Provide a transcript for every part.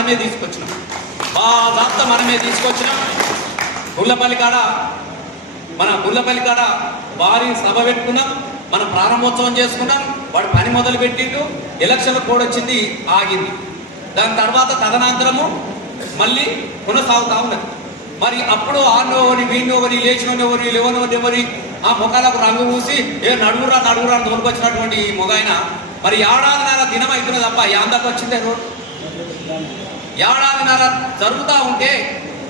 మనమే తీసుకొచ్చినాం. బాగా మనమే తీసుకొచ్చినాం. గుళ్ళపల్లి కాడ మన గుళ్ళపల్లి కాడ భారీ సభ పెట్టుకున్నాం. మనం ప్రారంభోత్సవం చేసుకున్నాం. వాడు పని మొదలు పెట్టిండు. ఎలక్షన్ కోడ్ వచ్చింది ఆగింది. దాని తర్వాత తదనంతరము మళ్ళీ కొనసాగుతా ఉన్నది. మరి అప్పుడు ఆన్నోవని వీణోవని లేచినోవని లేవనోనివ్వరి ఆ ముఖాలకు రంగు పూసి ఏ నడుగురా నడుగురా అని తోలుకొచ్చినటువంటి ఈ మొగాయన మరి ఏడాదిన్నర దినం అవుతున్నది తప్ప యాందాకు వచ్చిందే రోడ్డు. ఏడాదిన్నర జరుగుతూ ఉంటే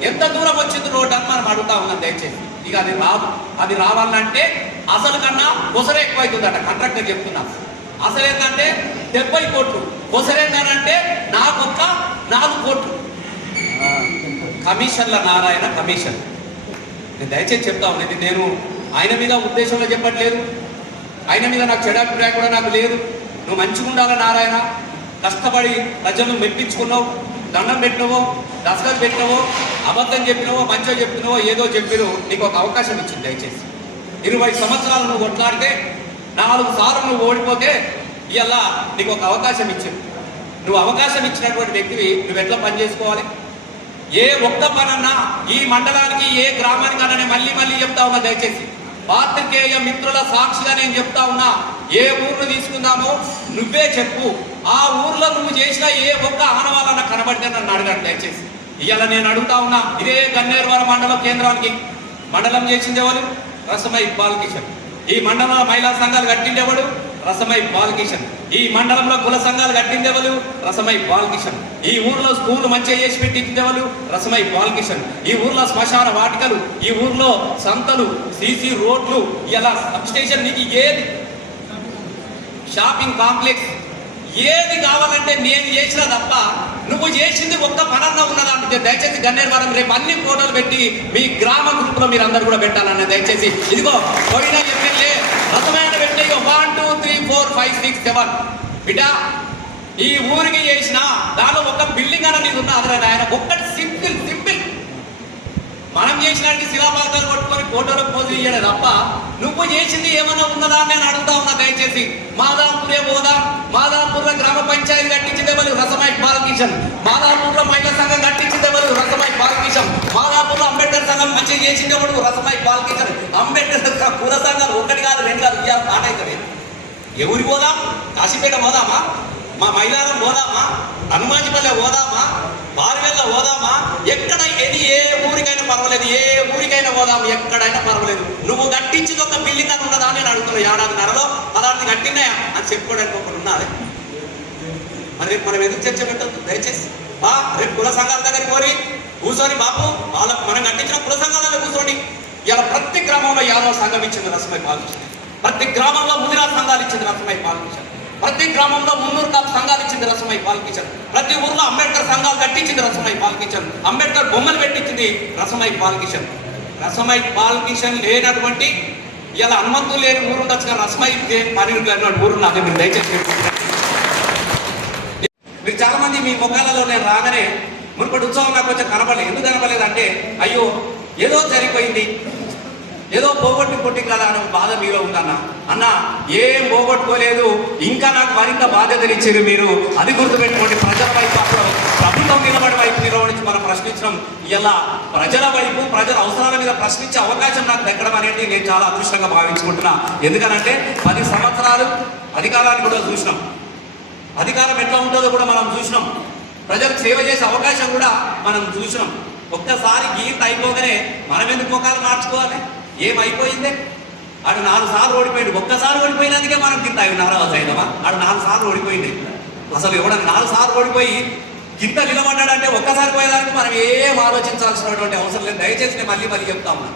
ఎంత దూరం వచ్చింది రోడ్ అని మనం అడుగుతా ఉన్నాం దయచేసి. ఇక అది రాదు. అది రావాలంటే అసలు కన్నా కొసరే ఎక్కువ అవుతుందట కాంట్రాక్టర్ చెప్తున్నా. అసలు ఏంటంటే డెబ్బై కోట్లు. కొసరేందనంటే ఒక్క నాలుగు కోట్లు. కమిషన్ల నారాయణ కమిషన్. నేను దయచేసి చెప్తా ఉన్నది నేను ఆయన మీద ఉద్దేశంలో చెప్పట్లేదు. ఆయన మీద నాకు చెడు అభిప్రాయం కూడా నాకు లేదు. నువ్వు మంచిగా ఉండాలి నారాయణ? కష్టపడి ప్రజలను మెప్పించుకున్నావు దండం పెట్టినవో దసరాలు పెట్టినవో అబద్ధం చెప్పినవో మంచిగా చెప్పినవో ఏదో చెప్పినో నీకు ఒక అవకాశం ఇచ్చింది దయచేసి. ఇరవై సంవత్సరాలు నువ్వు కొట్లాడితే నాలుగు సార్లు నువ్వు ఓడిపోతే ఇలా నీకు ఒక అవకాశం ఇచ్చింది. నువ్వు అవకాశం ఇచ్చినటువంటి వ్యక్తివి నువ్వు ఎట్లా పని చేసుకోవాలి? ఏ ఒక్క పనన్నా ఈ మండలానికి ఏ గ్రామానికి నేను మళ్ళీ మళ్ళీ చెప్తా ఉన్నా దయచేసి. పాత్రికేయ మిత్రుల సాక్షిగా నేను చెప్తా ఉన్నా ఏ ఊరు తీసుకుందామో నువ్వే చెప్పు. ఆ ఊర్లో నువ్వు చేసిన ఏ ఒక్క ఆనవాలన్నా కనబడితే నన్ను అడగండి దయచేసి. ఇవాళ నేను అడుగుతా ఉన్నా ఇదే గన్నేరువార మండలం కేంద్రానికి మండలం చేసింది ఎవరు? రసమై బాలకిషన్. ఈ మండలంలో మహిళా సంఘాలు కట్టిండేవాడు రసమై బాలకిషన్. ఈ మండలంలో కుల సంఘాలు కట్టిందేవలు రసమై బాలకిషన్. ఈ ఊర్లో స్కూల్ మంచిగా చేసి పెట్టించేవాళ్ళు రసమై బాలకిషన్. ఈ ఊర్లో శ్మశాన వాటికలు ఈ ఊర్లో సంతలు సీసీ రోడ్లు ఇలా సబ్ స్టేషన్ నీకు ఏది? Shopping complex. ఏది కావాలంటే నేను చేసిన తప్ప నువ్వు చేసింది ఒక్క పనన్న ఉన్నదా అంటే దయచేసి గన్నేరు రేపు అన్ని ఫోటోలు పెట్టి మీ గ్రామ గ్రూప్లో మీరు అందరు కూడా పెట్టాలన్న దయచేసి. ఇదిగో పోయిన ఎమ్మెల్యే రసమైన పెట్టి one two three four five six seven. బిడ్డ ఈ ఊరికి చేసిన దానిలో ఒక బిల్డింగ్ అన్న నీకు ఉన్న అదే ఆయన ఒక్కటి సింపుల్ సింపుల్. మనం చేసినట్టు శిలాపాతాలు కొట్టుకొని ఫోటోలో పోజు ఇయ్యడం తప్ప నువ్వు చేసింది ఏమన్నా ఉన్నదా అని నేను అడుగుతా ఉన్నా దయచేసి. మాదాపూరే పోదా మాదాపూర్లో గ్రామ పంచాయతీ కట్టించింది ఎవరు రసమై బాలకిషన్ మాదాపూర్లో మహిళా సంఘం కట్టించింది ఎవరు? రసమై బాలకిషన్ మాదాపూర్లో అంబేద్కర్ సంఘం మంచిగా చేసింది ఎవరు? రసమై బాలకిషన్ అంబేద్కర్ కుల సంఘాలు ఒకటి కాదు రెండు కాదు ఇవాళ పాట అవుతుంది ఎవరికి పోదాం? కాశీపేట పోదామా? మా మహిళారం పోదామా? హనుమాజిపల్లె పోదామా? బారివెల్ల పోదామా? ఎక్కడ ఏది ఏ ఊరికైనా పర్వాలేదు ఏ ఊరికైనా పోదాం ఎక్కడైనా పర్వాలేదు. నువ్వు కట్టించింది ఒక బిల్డింగ్ అని ఉన్నదా నేను అడుగుతున్నా. ఏడాది నెలలో పదార్థం కట్టినాయా అని చెప్పుకోవడానికి ఒకరు ఉన్నారే మరి రేపు మనం ఎందుకు చర్చ పెట్టద్దు? దయచేసి బా రేపు కుల సంఘాల దగ్గరికి పోరి కూర్చొని బాపు వాళ్ళ మనం కట్టించిన కుల సంఘాలలో కూర్చోండి ఇలా ప్రతి గ్రామంలో యాదవ సంఘం ఇచ్చింది రసమై పాలించింది ప్రతి గ్రామంలో ముదిరా సంఘాలు ఇచ్చింది రసమై పాలించారు ప్రతి గ్రామంలో మున్నూరు కాపు సంఘాలు ఇచ్చింది రసమై పాల్కించారు ప్రతి ఊర్లో అంబేద్కర్ సంఘాలు కట్టించింది రసమై పాల్కించారు అంబేద్కర్ బొమ్మలు పెట్టించింది రసమై పాల్కిషన్ రసమై పాల్కిషన్ లేనటువంటి ఇలా హనుమంతులు లేని ఊరు ఉండొచ్చు కానీ రసమై పని ఊరు. నాకు మీరు దయచేసి చెప్పండి. మీరు చాలా మంది మీ ముఖాలలో నేను రాగానే మునుపటి ఉత్సవం నాకు కొంచెం కనపడలేదు ఎందుకు కనపడలేదంటే అయ్యో ఏదో జరిగిపోయింది. ఏదో పోగొట్టి కొట్టి కదా అనే బాధ మీలో ఉందన్న. అన్న ఏం పోగొట్టుకోలేదు. ఇంకా నాకు మరింత బాధ్యతలు ఇచ్చారు మీరు. అది గుర్తుపెట్టుకోండి. ప్రజల వైపు అప్పుడు ప్రభుత్వం నిలబడి వైపు నిలబడి మనం ప్రశ్నించడం ఇలా ప్రజల వైపు ప్రజల అవసరాల మీద ప్రశ్నించే అవకాశం నాకు దక్కడం అనేది నేను చాలా అదృష్టంగా భావించుకుంటున్నా. ఎందుకనంటే పది సంవత్సరాలు అధికారాన్ని కూడా చూసినాం. అధికారం ఎట్లా ఉంటుందో కూడా మనం చూసినాం. ప్రజలకు సేవ చేసే అవకాశం కూడా మనం చూసినాం. ఒక్కసారి గీత అయిపోగానే మనం ఎందుకు ముఖాలు మార్చుకోవాలి? ఏమైపోయిందే? ఆడు నాలుగు సార్లు ఓడిపోయింది ఒక్కసారి ఓడిపోయినందుకే మనం గింత అవి నారాజు అయినమా? ఆడు నాలుగు సార్లు ఓడిపోయింది. అసలు ఎవడన్నా నాలుగు సార్లు ఓడిపోయి గింత నిలబడ్డాడంటే ఒక్కసారి పోయేదానికి మనం ఏం ఆలోచించాల్సినటువంటి అవసరం లేదు. దయచేసి నేను మళ్ళీ మళ్ళీ చెప్తా ఉన్నా.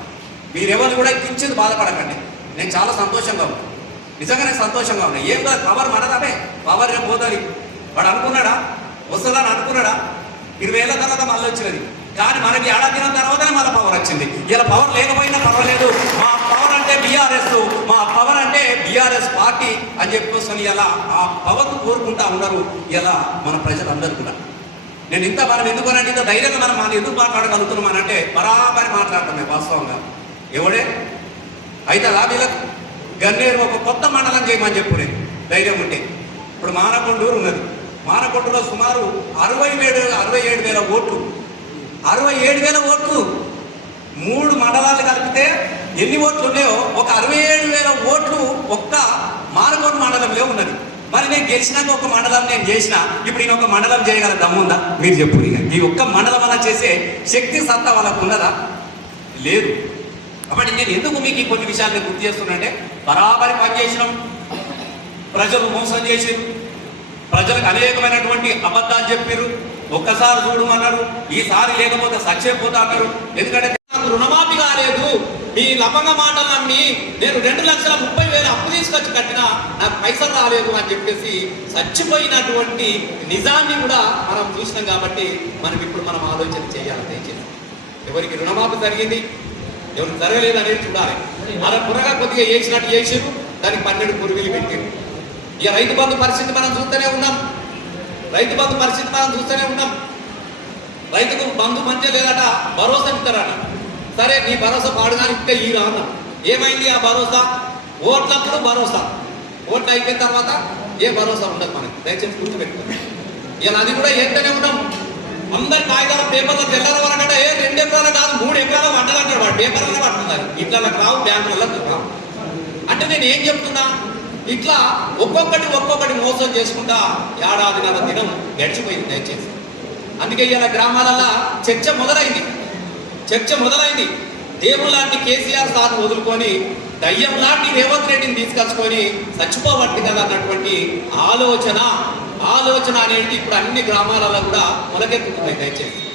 మీరెవరు కూడా కించింది బాధపడకండి. నేను చాలా సంతోషంగా ఉన్నాను నిజంగానే సంతోషంగా ఉన్నాయి. ఏం కాదు పవర్ మనదమే. పవర్ రేపు పోతుంది. వాడు అనుకున్నాడా? వస్తుందని అనుకున్నాడా? ఇరవై ఏళ్ళ తర్వాత మళ్ళీ వచ్చినది. కానీ మనకి ఏడాది దినం తర్వాతనే మళ్ళీ పవర్ వచ్చింది. ఇలా పవర్ లేకపోయినా పర్వాలేదు. మా పవర్ అంటే బీఆర్ఎస్ మా పవర్ అంటే బీఆర్ఎస్ పార్టీ అని చెప్పేసి ఇలా ఆ పవర్ కోరుకుంటా ఉన్నారు. ఇలా మన ప్రజలందరూ కూడా. నేను ఇంత మనం ఎందుకు అంటే ఇంత ధైర్యంగా మనం మనం ఎందుకు మాట్లాడగలుగుతున్నాం అని అంటే బరాబరి మాట్లాడటమే వాస్తవంగా. ఎవడే? అయితే రాబీలకు గన్నేరు ఒక కొత్త మండలం చేయమని చెప్పు నేను. ధైర్యం ఉంటే. ఇప్పుడు మానకొండూరు ఉన్నది. మానకొండలో సుమారు అరవై ఏడు అరవై ఏడు వేల ఓట్లు. అరవై ఏడు వేల ఓట్లు. మూడు మండలాలు కలిపితే ఎన్ని ఓట్లు ఉన్నాయో ఒక అరవై ఏడు వేల ఓట్లు ఒక్క మానకోట మండలంలో ఉన్నది. మరి నేను గెలిచినాక ఒక మండలం నేను చేసిన ఇప్పుడు నేను ఒక మండలం చేయగల దమ్ముందా మీరు చెప్పు ఇక. ఈ ఒక్క మండలం అలా చేసే శక్తి సత్తా వాళ్ళకు ఉన్నదా? లేదు. కాబట్టి నేను ఎందుకు మీకు ఈ కొన్ని విషయాలు గుర్తు చేస్తున్నానంటే బరాబరి పనిచేసినాం. ప్రజలు మోసం చేసి ప్రజలకు అనేకమైనటువంటి అబద్ధాలు చెప్పారు. ఒక్కసారి చూడమన్నారు. ఈసారి లేకపోతే సచ్చేపోతా అన్నారు. ఎందుకంటే నాకు రుణమాఫీ కాలేదు. ఈ లవంగ మాటలన్నీ నేను రెండు లక్షల ముప్పై వేలు అప్పు తీసుకొచ్చి కట్టినా నాకు పైసలు రాలేదు అని చెప్పేసి చచ్చిపోయినటువంటి నిజాన్ని కూడా మనం చూసినాం కాబట్టి మనం ఇప్పుడు మనం ఆలోచన చేయాలి దయచేసి. ఎవరికి రుణమాఫీ జరిగింది? ఎవరు జరగలేదు అనేది చూడాలి. మన పురగా కొద్దిగా వేసినట్టు చేసారు దానికి పన్నెండు పురుగులు పెట్టారు ఇక రైతు బంధు పరిస్థితి మనం చూస్తూనే ఉన్నాం. రైతు బంధు పరిస్థితి మనం చూస్తూనే ఉన్నాం. రైతుకు బంధు మంచి లేదట భరోసా ఇస్తారట. సరే నీ భరోసా పాడుగా ఇస్తే ఈ రాను. ఏమైంది ఆ భరోసా? ఓట్లప్పుడు భరోసా. ఓట్లు అయిపోయిన తర్వాత ఏ భరోసా ఉండదు మనకి. దయచేసి గుర్తుపెట్టుకోండి. ఇలా అది కూడా ఎంతనే ఉన్నాం. అందరి కాగితాల పేపర్ల తెల్లాల వరకంటే ఏ రెండు ఎకరాలు కాదు మూడు ఎకరాలు వంటలంటాడు వాడు పేపర్లనే పట్టుకున్నారు ఇట్లా రావు బ్యాంకులలో రావు. అంటే నేను ఏం చెప్తున్నా? ఇట్లా ఒక్కొక్కటి ఒక్కొక్కటి మోసం చేసుకుంటా ఏడాది నెల దినం గడిచిపోయింది దయచేసి. అందుకే ఇలా గ్రామాలలో చర్చ మొదలైంది. చర్చ మొదలైంది. దేవుడు లాంటి కేసీఆర్ సార్ వదులుకొని దయ్యం లాంటి రేవంత్ రెడ్డిని తీసుకొచ్చుకొని చచ్చిపోవట్టు కదా అన్నటువంటి ఆలోచన ఆలోచన అనేది ఇప్పుడు అన్ని గ్రామాలలో కూడా మొలకెత్తుతున్నాయి దయచేసి.